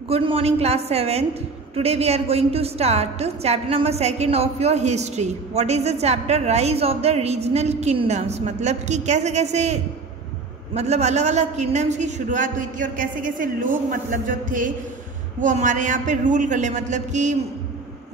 Good morning, class 7th. Today we are going to start chapter number 2 of your history. What is the chapter? Rise of the regional kingdoms. मतलब कि कैसे कैसे मतलब अलग अलग kingdoms की शुरुआत हुई थी और कैसे कैसे लोग मतलब जो थे वो हमारे यहाँ पे रूल कर ले, मतलब कि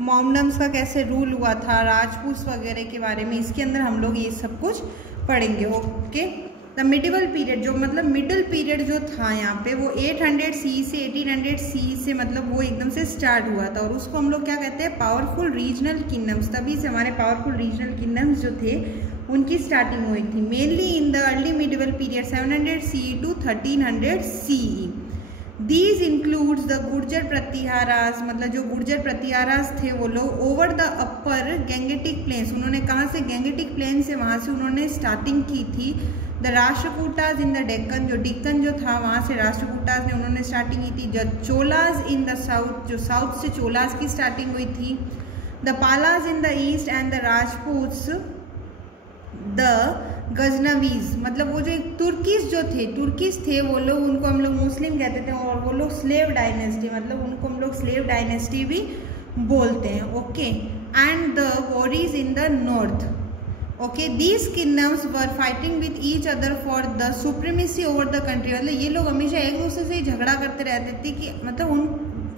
मोमडम्स का कैसे रूल हुआ था, राजपूत वगैरह के बारे में इसके अंदर हम लोग ये सब कुछ पढ़ेंगे. ओके, द मिडिवल पीरियड जो मतलब मिडिल पीरियड जो था यहाँ पे वो 800 सी से 1800 सी से मतलब वो एकदम से स्टार्ट हुआ था और उसको हम लोग क्या कहते हैं, पावरफुल रीजनल किंगडम्स. तभी से हमारे पावरफुल रीजनल किंगडम्स जो थे उनकी स्टार्टिंग हुई थी. Mainly in the early medieval period 700 C to 1300 CE. These includes the Gurjara Pratiharas, मतलब जो गुर्जर प्रतिहारास थे वो लोग over the upper Gangetic plains, उन्होंने कहाँ से, गैंगेटिक प्लेन से वहाँ से उन्होंने स्टार्टिंग की थी. The Rashtrakutas in the Deccan, जो डेक्कन जो था वहाँ से राष्ट्रकूटास ने उन्होंने स्टार्टिंग की थी. जो चोलास इन द साउथ, जो साउथ से चोलास की स्टार्टिंग हुई थी. The Palas in the east and the Rajputs the Ghaznavis, मतलब वो जो एक तुर्किस थे वो लोग, उनको हम लोग मुस्लिम कहते थे और वो लोग स्लेव डायनेस्टी, मतलब उनको हम लोग स्लेव डायनेस्टी भी बोलते हैं. Okay, and the worries in the north. Okay, these kingdoms were fighting with each other for the supremacy over the country. मतलब ये लोग हमेशा एक दूसरे से ही झगड़ा करते रहते थे कि मतलब उन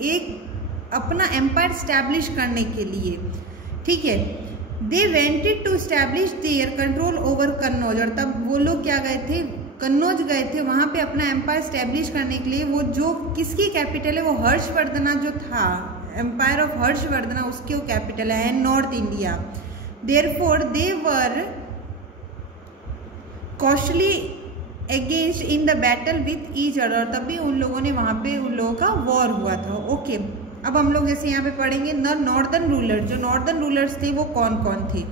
एक अपना एम्पायर स्टैब्लिश करने के लिए. ठीक है, they wanted to establish their control over Kannauj, और तब वो लोग क्या गए थे, कन्नौज गए थे वहाँ पे अपना एम्पायर स्टैब्लिश करने के लिए. वो जो किसकी कैपिटल है, वो हर्षवर्धना जो था, एम्पायर ऑफ हर्षवर्धना, उसकी वो कैपिटल है north India. Therefore, they were costly against in the battle with each other. तभी उन लोगों ने वहाँ पे उन लोगों का वॉर हुआ था. ओके, अब हम लोग जैसे यहाँ पे पढ़ेंगे द नॉर्दर्न रूलर्स. जो नॉर्दर्न रूलर्स थे वो कौन कौन थे.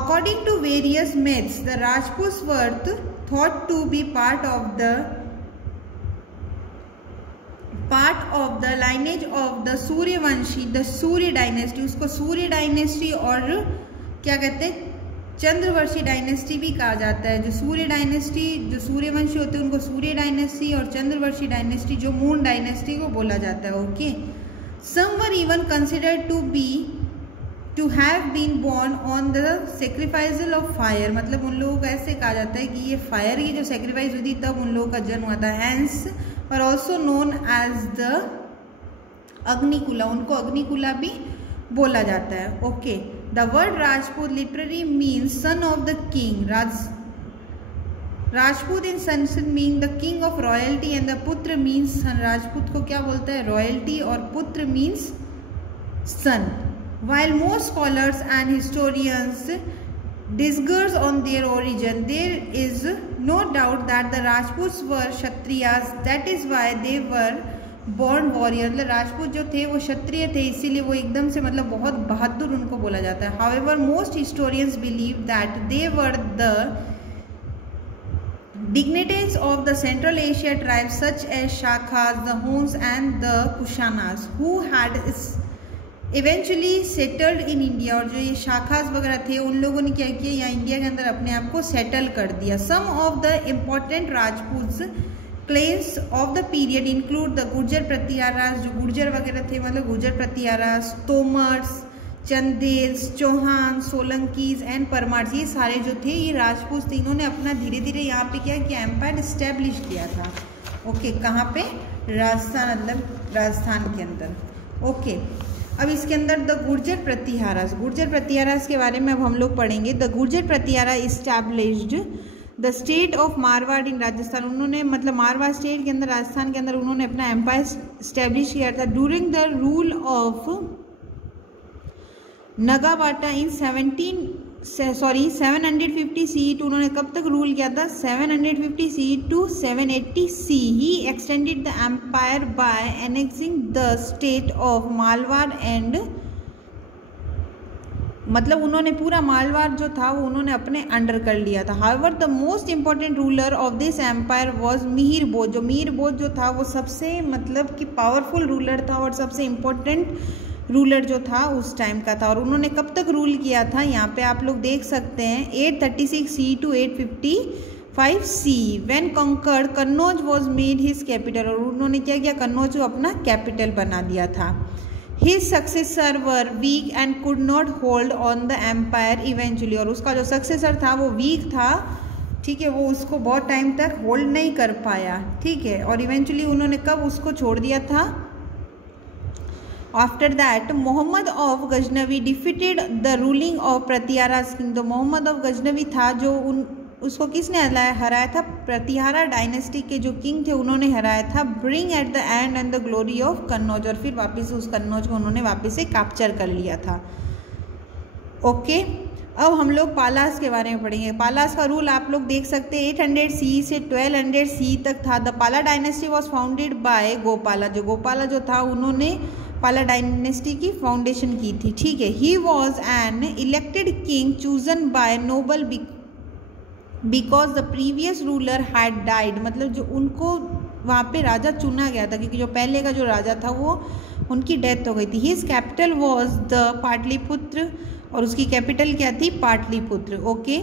According to various myths, the Rajputs were thought to be part of the lineage of the Suryavanshi, the Surya dynasty. उसको सूर्य डायनेस्टी और क्या कहते हैं, चंद्रवंशी डायनेस्टी भी कहा जाता है. जो सूर्य डायनेस्टी, जो सूर्यवंशी होते हैं उनको सूर्य डायनेस्टी और चंद्रवंशी डायनेस्टी जो मून डायनेस्टी को बोला जाता है. Okay, some were even considered to have been born on the sacrificial of fire. मतलब उन लोगों को ऐसे कहा जाता है कि ये फायर की जो सेक्रीफाइस हुई थी तब उन लोगों का जन्म हुआ था. हैंस और ऑल्सो नोन एज द अग्निकुला, उनको अग्निकुला भी बोला जाता है. Okay, the word Rajput literally means son of the king. Rajput in Sanskrit mean the king of royalty and the पुत्र मीन्स सन. राजपूत को क्या बोलता है, रॉयल्टी, और पुत्र means sun. While most scholars and historians disagrees on their origin, there is no doubt that the Rajputs were Kshatriyas. That is why they were born warriors. मतलब राजपूत जो थे वो क्षत्रिय थे, इसीलिए वो एकदम से मतलब बहुत बहादुर उनको बोला जाता है. However, most historians believe that they were the dignitaries of the Central Asia tribes such as Shakas, the Huns and the Kushanas, who had eventually settled in India. और जो ये शाखास वगैरह थे उन लोगों ने क्या किया, यहाँ इंडिया के अंदर अपने आप को सेटल कर दिया. Some of the important Rajput claims of the period include the Gurjara Pratiharas. जो गुर्जर वगैरह थे मतलब गुर्जर प्रतिहारास, तोमर्स, चंदेल्स, चौहान, सोलंकीज एंड परमार्स, ये सारे जो थे ये राजपूत थे. इन्होंने अपना धीरे धीरे यहाँ पे क्या किया, एम्पायर स्टैब्लिश किया था. ओके, कहाँ पे, राजस्थान, मतलब राजस्थान के अंदर. ओके, अब इसके अंदर द गुर्जर प्रतिहारास के बारे में अब हम लोग पढ़ेंगे. The Gurjara Pratihara established the state of Marwar in Rajasthan. उन्होंने मतलब मारवाड़ स्टेट के अंदर, राजस्थान के अंदर उन्होंने अपना एम्पायर स्टैब्लिश किया था. During the rule of Nagabhata in 750 CE to, उन्होंने कब तक रूल किया था, 750 CE to 780 CE. He extended the empire by annexing the state of Malwa and, मतलब उन्होंने पूरा मालवाड़ जो था वो उन्होंने अपने अंडर कर लिया था. However the most important ruler of this empire was Mihir Bhoj. जो मिहिर भोज जो था वो सबसे मतलब कि पावरफुल रूलर था और सबसे इम्पोर्टेंट रूलर जो था उस टाइम का था. और उन्होंने कब तक रूल किया था, यहाँ पे आप लोग देख सकते हैं 836 CE to 850 5C when conquered Kannauj was made his capital, और उन्होंने क्या किया, कन्नौज को अपना कैपिटल बना दिया था। His successor were weak and could not hold on the empire eventually, और उसका जो सक्सेसर था वो वीक था, ठीक है, वो उसको बहुत टाइम तक होल्ड नहीं कर पाया, ठीक है, और इवेंचुअली उन्होंने कब उसको छोड़ दिया था। After that Mohammad of Ghaznavi defeated the ruling of Pratihara's kingdom, Mohammad of Ghaznavi था जो उसको किसने हराया था, प्रतिहारा डायनेस्टी के जो किंग थे उन्होंने हराया था। Bring eight the and and the glory of Kannauj, और फिर वापस उस कन्नौज को उन्होंने वापस से कैप्चर कर लिया था। ओके, अब हम लोग पालास के बारे में पढ़ेंगे। पालास का रूल आप लोग देख सकते हैं 800 सी से 1200 सी तक था। द पाला dynasty was founded by Gopala, जो गोपाला जो था उन्होंने पाला डायनेस्टी की फाउंडेशन की थी, ठीक है। He was an elected king chosen by noble because the previous ruler had died, मतलब जो उनको वहाँ पे राजा चुना गया था क्योंकि जो पहले का जो राजा था वो उनकी डेथ हो गई थी। His capital was the Pataliputra, और उसकी कैपिटल क्या थी, Pataliputra. Okay,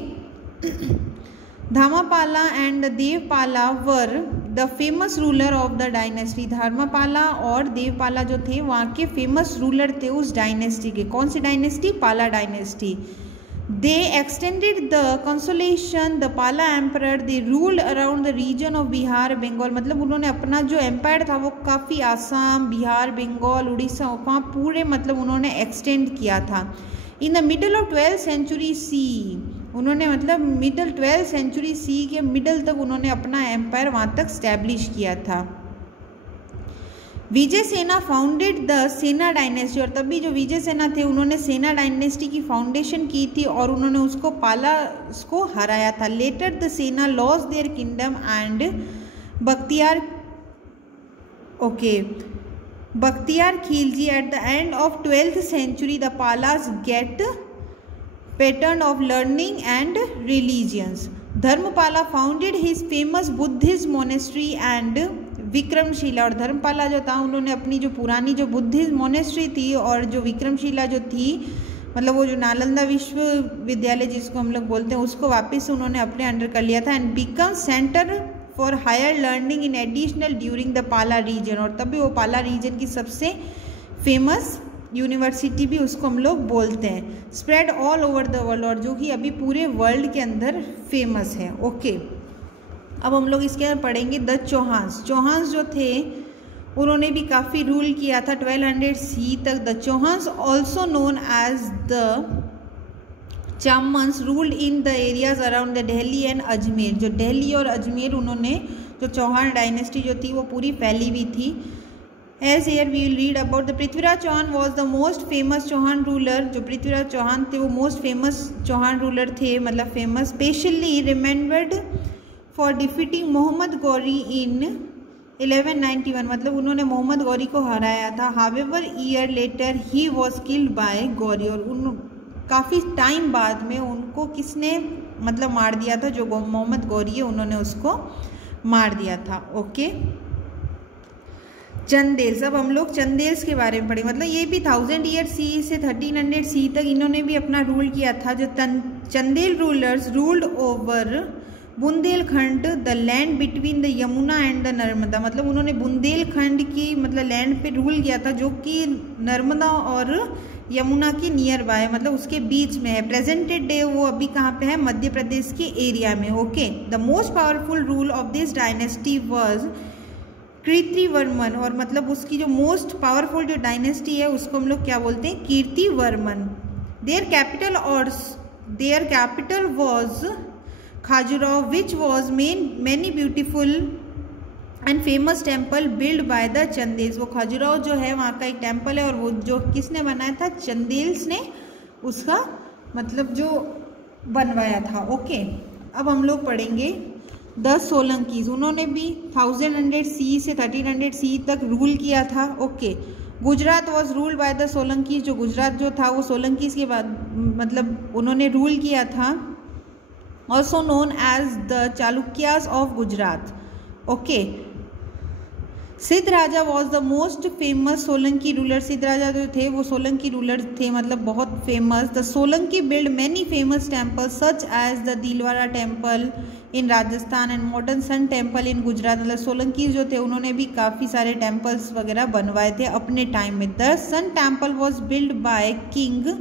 Dharmapala and Devapala were the famous ruler of the dynasty, Dharmapala और देवपाला जो थे वहाँ के फेमस रूलर थे उस डायनेस्टी के। कौन सी dynasty, Pala dynasty. They extended the consolation the Pala emperor, they ruled around the region of Bihar Bengal, मतलब उन्होंने अपना जो एम्पायर था वो काफ़ी आसाम, बिहार, बंगाल, उड़ीसा, वहाँ पूरे मतलब उन्होंने एक्सटेंड किया था। In the middle of 12th century C, उन्होंने मतलब मिडल 12th सेंचुरी सी के मिडल तक उन्होंने अपना एम्पायर वहाँ तक स्टैब्लिश किया था। विजय सेना फाउंडेड द सेना डायनेस्टी, और तभी जो विजय सेना थे उन्होंने सेना डायनेस्टी की फाउंडेशन की थी और उन्होंने उसको पाला को हराया था। Later the Sena lost their kingdom and Bakhtiyar, okay, Bakhtiyar Khilji at the end of 12th century the Palas great patrons of learning and religions. Dharmapala founded his famous Buddhist monastery and Vikramshila, और धर्मपाला जो था उन्होंने अपनी जो पुरानी जो बुद्धिस्ट मोनेस्ट्री थी और जो विक्रमशिला जो थी, मतलब वो जो नालंदा विश्वविद्यालय जिसको हम लोग बोलते हैं, उसको वापस उन्होंने अपने अंडर कर लिया था। And become centre for higher learning in additional during the Pala region, और तभी वो पाला रीजन की सबसे फेमस यूनिवर्सिटी भी उसको हम लोग बोलते हैं। Spread all over the world, और जो कि अभी पूरे वर्ल्ड के अंदर फेमस है। ओके, अब हम लोग इसके अंदर पढ़ेंगे द चौहान्स। चौहान्स जो थे उन्होंने भी काफ़ी रूल किया था 1200 सी तक। The Chauhans also known as the Chahamanas ruled in the areas around the Delhi and Ajmer, जो दिल्ली और अजमेर उन्होंने जो चौहान डायनेस्टी जो थी वो पूरी फैली हुई थी। As here we will read about the Prithviraj Chauhan was the most famous Chauhan ruler, जो पृथ्वीराज चौहान थे वो मोस्ट फेमस चौहान रूलर थे, मतलब famous, specially remembered for defeating Mohammad Ghori in 1191, मतलब उन्होंने मोहम्मद गौरी को हराया था। However year later he was killed by Ghori, और उन काफ़ी टाइम बाद में उनको किसने मतलब मार दिया था, जो मोहम्मद गौरी है उन्होंने उसको मार दिया था। ओके, चंदेल्स, अब हम लोग चंदेल्स के बारे में पढ़े, मतलब ये भी 1000 ईयर सी से 1300 सी तक इन्होंने भी अपना रूल किया था। जो Chandel rulers ruled over Bundelkhand the land between the Yamuna and the Narmada, मतलब उन्होंने बुंदेलखंड की मतलब लैंड पे रूल किया था जो कि नर्मदा और यमुना के नियर बाय, मतलब उसके बीच में है। प्रेजेंटेड डे वो अभी कहाँ पे है, मध्य प्रदेश के एरिया में। Okay, the most powerful rule of this dynasty was Kirtivarman, और मतलब उसकी जो मोस्ट पावरफुल जो डायनेस्टी है उसको हम लोग क्या बोलते हैं, Kirtivarman. Their capital was Khajuraho which was many beautiful and famous temple build by the Chandels, वो खजुराहो जो है वहाँ का एक टेम्पल है और वो जो किसने बनाया था, चंदेल्स ने उसका मतलब जो बनवाया था। ओके, अब हम लोग पढ़ेंगे द सोलंकीज, उन्होंने भी 1100 सी से 1300 सी तक रूल किया था। Okay, Gujarat was ruled by the Solankis, जो गुजरात जो था वो सोलंकीज के बाद मतलब उन्होंने रूल किया था। Also known as the Chalukyas of Gujarat. Okay, Siddha Raja was the most famous Solanki ruler. Siddha Raja जो थे वो सोलंकी रूलर थे, मतलब बहुत famous. The Solanki build many famous temples such as the Dilwara temple in Rajasthan and Modhera sun temple in Gujarat. मतलब सोलंकी जो थे उन्होंने भी काफ़ी सारे टेम्पल्स वगैरह बनवाए थे अपने टाइम में। The sun temple was build by king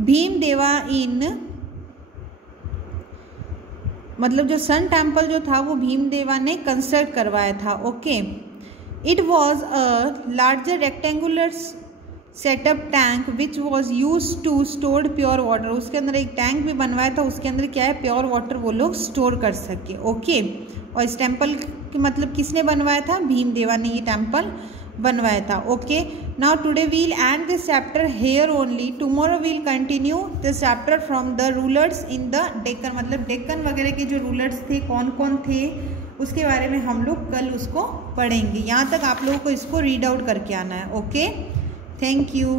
Bhimdeva in, मतलब जो सन टेम्पल जो था वो भीमदेवा ने कंस्ट्रक्ट करवाया था। Okay, it was a larger rectangular setup tank which was use to stored pure water. उसके अंदर एक टैंक भी बनवाया था, उसके अंदर क्या है, प्योर वाटर वो लोग स्टोर कर सके। ओके, और इस टेम्पल की मतलब किसने बनवाया था, भीमदेवा ने ये टेम्पल बनवाया था। Okay, now today we'll end this chapter here only, tomorrow we'll continue this chapter from the rulers in the Deccan. मतलब डेक्कन वगैरह के जो रूलर्स थे कौन कौन थे उसके बारे में हम लोग कल उसको पढ़ेंगे। यहाँ तक आप लोगों को इसको रीड आउट करके आना है। Okay, thank you.